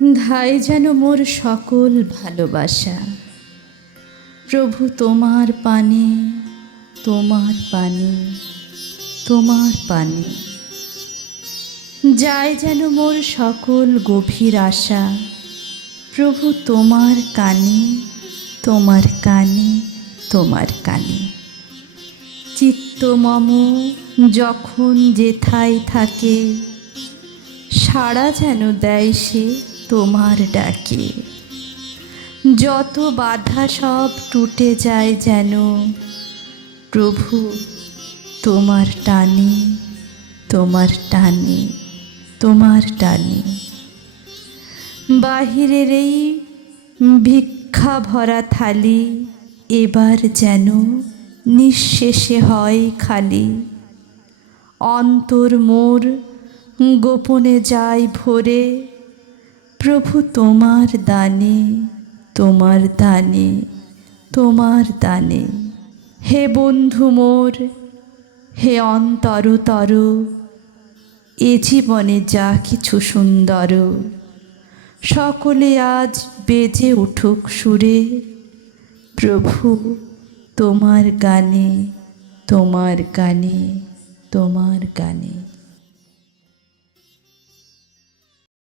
ধাই যেন মোর সকল ভালোবাসা, প্রভু তোমার পানে, তোমার পানে, তোমার পানে। যায় যেন মোর সকল গভীর আশা, প্রভু তোমার কানে, তোমার কানে, তোমার কানে। চিত্ত মম যখন যেথায় থাকে, সাড়া যেন দেয় সে তোমার ডাকে। যত বাধা সব টুটে যায় যেন, প্রভু তোমার টানে, তোমার টানে, তোমার টানে। বাহিরের এই ভিক্ষা ভরা থালি এবার যেন নিঃশেষে হয় খালি। অন্তর মোর গোপনে যায় ভরে, প্রভু তোমার দানে, তোমার দানে, তোমার দানে। হে বন্ধু মোর, হে অন্তরতর, এ জীবনে যা কিছু সুন্দর, সকলে আজ বেজে উঠুক সুরে, প্রভু তোমার গানে, তোমার গানে, তোমার গানে।